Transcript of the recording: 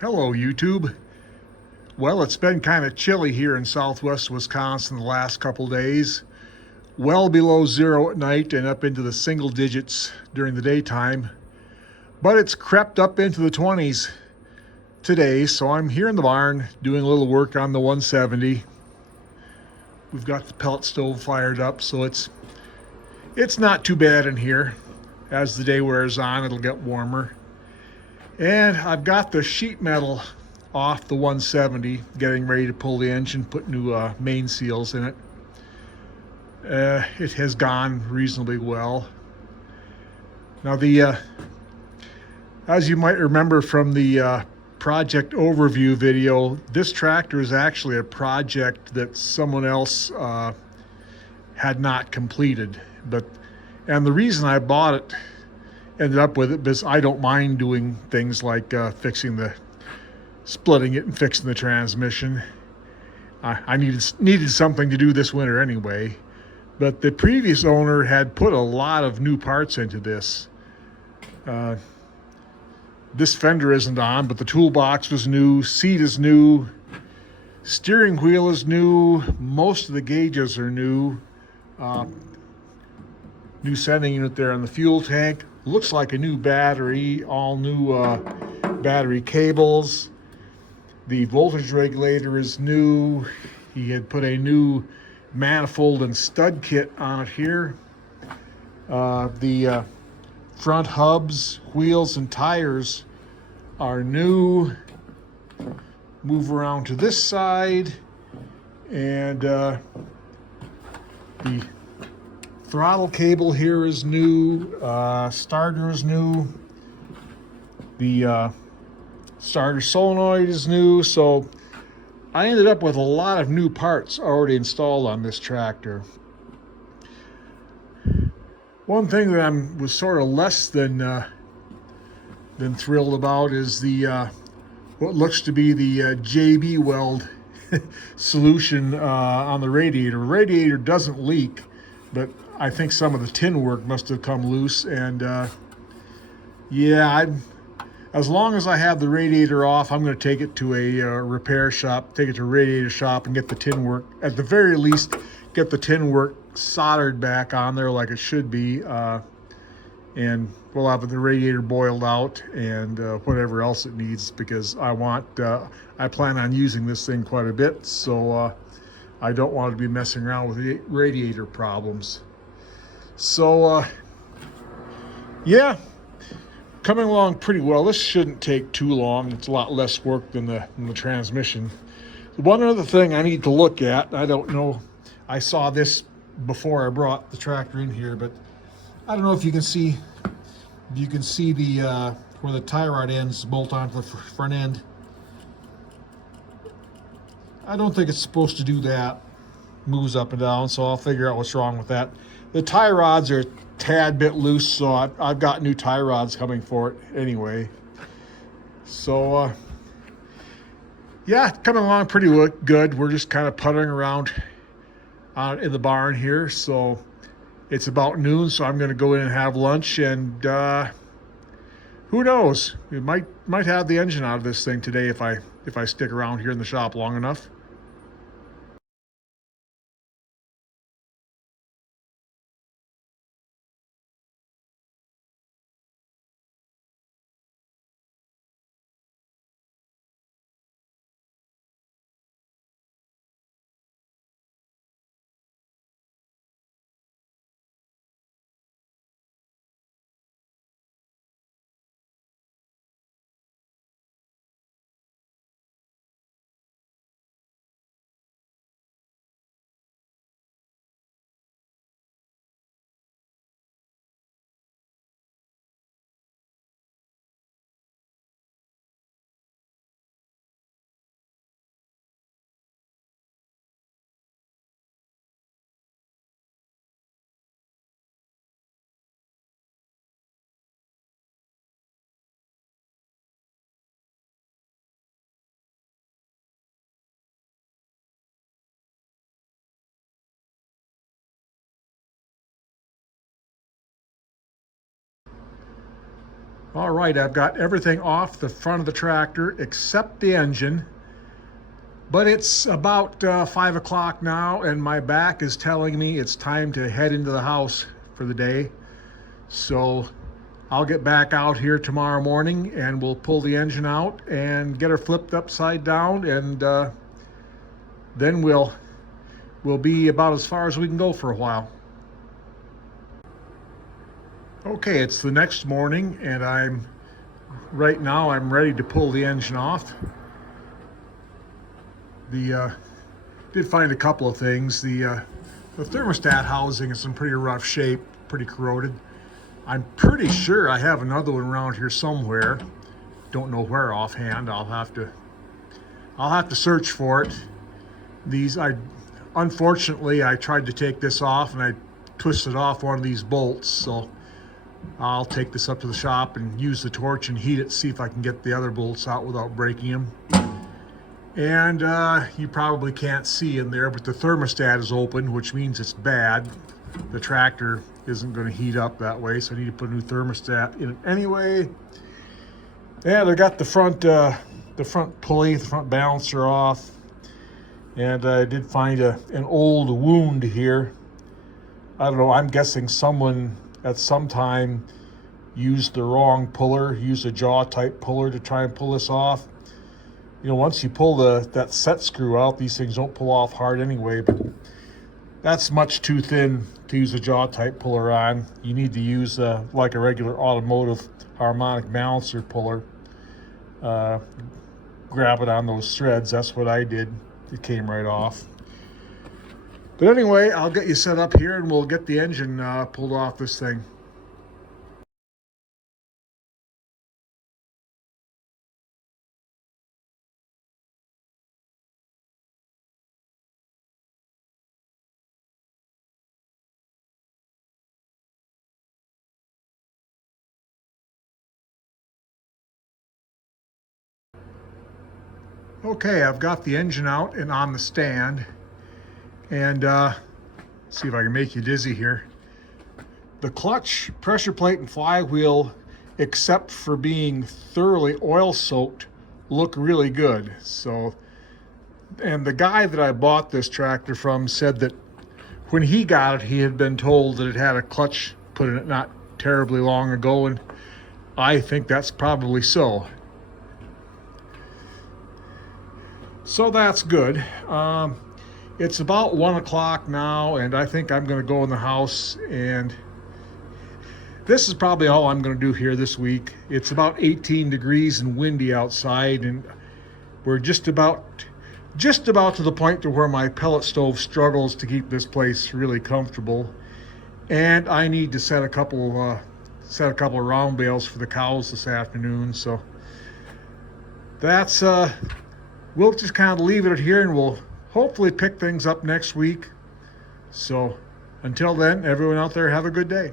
Hello, YouTube. Well, it's been kind of chilly here in southwest Wisconsin the last couple days. Well below zero at night and up into the single digits during the daytime. But it's crept up into the 20s today, so I'm here in the barn doing a little work on the 170. We've got the pellet stove fired up, so it's not too bad in here. As the day wears on, it'll get warmer. And I've got the sheet metal off the 170, getting ready to pull the engine, put new main seals in it. It has gone reasonably well. Now, as you might remember from the project overview video, this tractor is actually a project that someone else had not completed. And the reason I bought it, ended up with it, because I don't mind doing things like splitting it and fixing the transmission. I needed something to do this winter anyway. But the previous owner had put a lot of new parts into this. This fender isn't on, but the toolbox was new, seat is new, steering wheel is new, most of the gauges are new. New sending unit there on the fuel tank. Looks like a new battery, all new battery cables. The voltage regulator is new. He had put a new manifold and stud kit on it here. The front hubs, wheels, and tires are new. Move around to this side, and the throttle cable here is new. Starter is new. The starter solenoid is new. So I ended up with a lot of new parts already installed on this tractor. One thing that I was sort of less than thrilled about is the what looks to be the JB Weld solution on the radiator. The radiator doesn't leak, but I think some of the tin work must have come loose. And as long as I have the radiator off, I'm going to take it to a repair shop, take it to a radiator shop and get the tin work, at the very least, get the tin work soldered back on there like it should be. And we'll have the radiator boiled out and whatever else it needs, because I plan on using this thing quite a bit. So I don't want to be messing around with radiator problems. So yeah, coming along pretty well. This shouldn't take too long. It's a lot less work than the transmission. One other thing I need to look at, I don't know, I saw this before I brought the tractor in here, but I don't know if you can see the where the tie rod ends bolt onto the front end. I don't think it's supposed to do that. Moves up and down, so I'll figure out what's wrong with that. The tie rods are a tad bit loose, so I've got new tie rods coming for it anyway. So yeah, coming along pretty good. We're just kind of puttering around in the barn here. So it's about noon, so I'm going to go in and have lunch, and who knows? We might have the engine out of this thing today if I stick around here in the shop long enough. All right, I've got everything off the front of the tractor except the engine. But it's about 5 o'clock now, and my back is telling me it's time to head into the house for the day. So I'll get back out here tomorrow morning and we'll pull the engine out and get her flipped upside down, and then we'll be about as far as we can go for a while. Okay, it's the next morning, and right now I'm ready to pull the engine off. Did find a couple of things. The thermostat housing is in pretty rough shape, pretty corroded. I'm pretty sure I have another one around here somewhere. Don't know where offhand. I'll have to search for it. Unfortunately, I tried to take this off and I twisted off one of these bolts, so I'll take this up to the shop and use the torch and heat it, see if I can get the other bolts out without breaking them. And you probably can't see in there, but the thermostat is open, which means it's bad. The tractor isn't going to heat up that way, so I need to put a new thermostat in it anyway. And I got the front pulley, the front balancer off, and I did find an old wound here. I don't know, I'm guessing someone at some time used the wrong puller, used a jaw type puller to try and pull this off. You know, once you pull that set screw out, these things don't pull off hard anyway, but that's much too thin to use a jaw type puller on. You need to use like a regular automotive harmonic balancer puller. Grab it on those threads. That's what I did. It came right off. But anyway, I'll get you set up here and we'll get the engine pulled off this thing. Okay, I've got the engine out and on the stand, and see if I can make you dizzy here. The clutch, pressure plate, and flywheel, except for being thoroughly oil soaked, look really good. So, and the guy that I bought this tractor from said that when he got it, he had been told that it had a clutch put in it not terribly long ago, and I think that's probably so. So that's good. It's about 1 o'clock now, and I think I'm going to go in the house, and this is probably all I'm going to do here this week. It's about 18 degrees and windy outside, and we're just about to the point to where my pellet stove struggles to keep this place really comfortable, and I need to set a couple of round bales for the cows this afternoon. So that's we'll just kind of leave it here, and we'll hopefully pick things up next week. So until then, everyone out there, have a good day.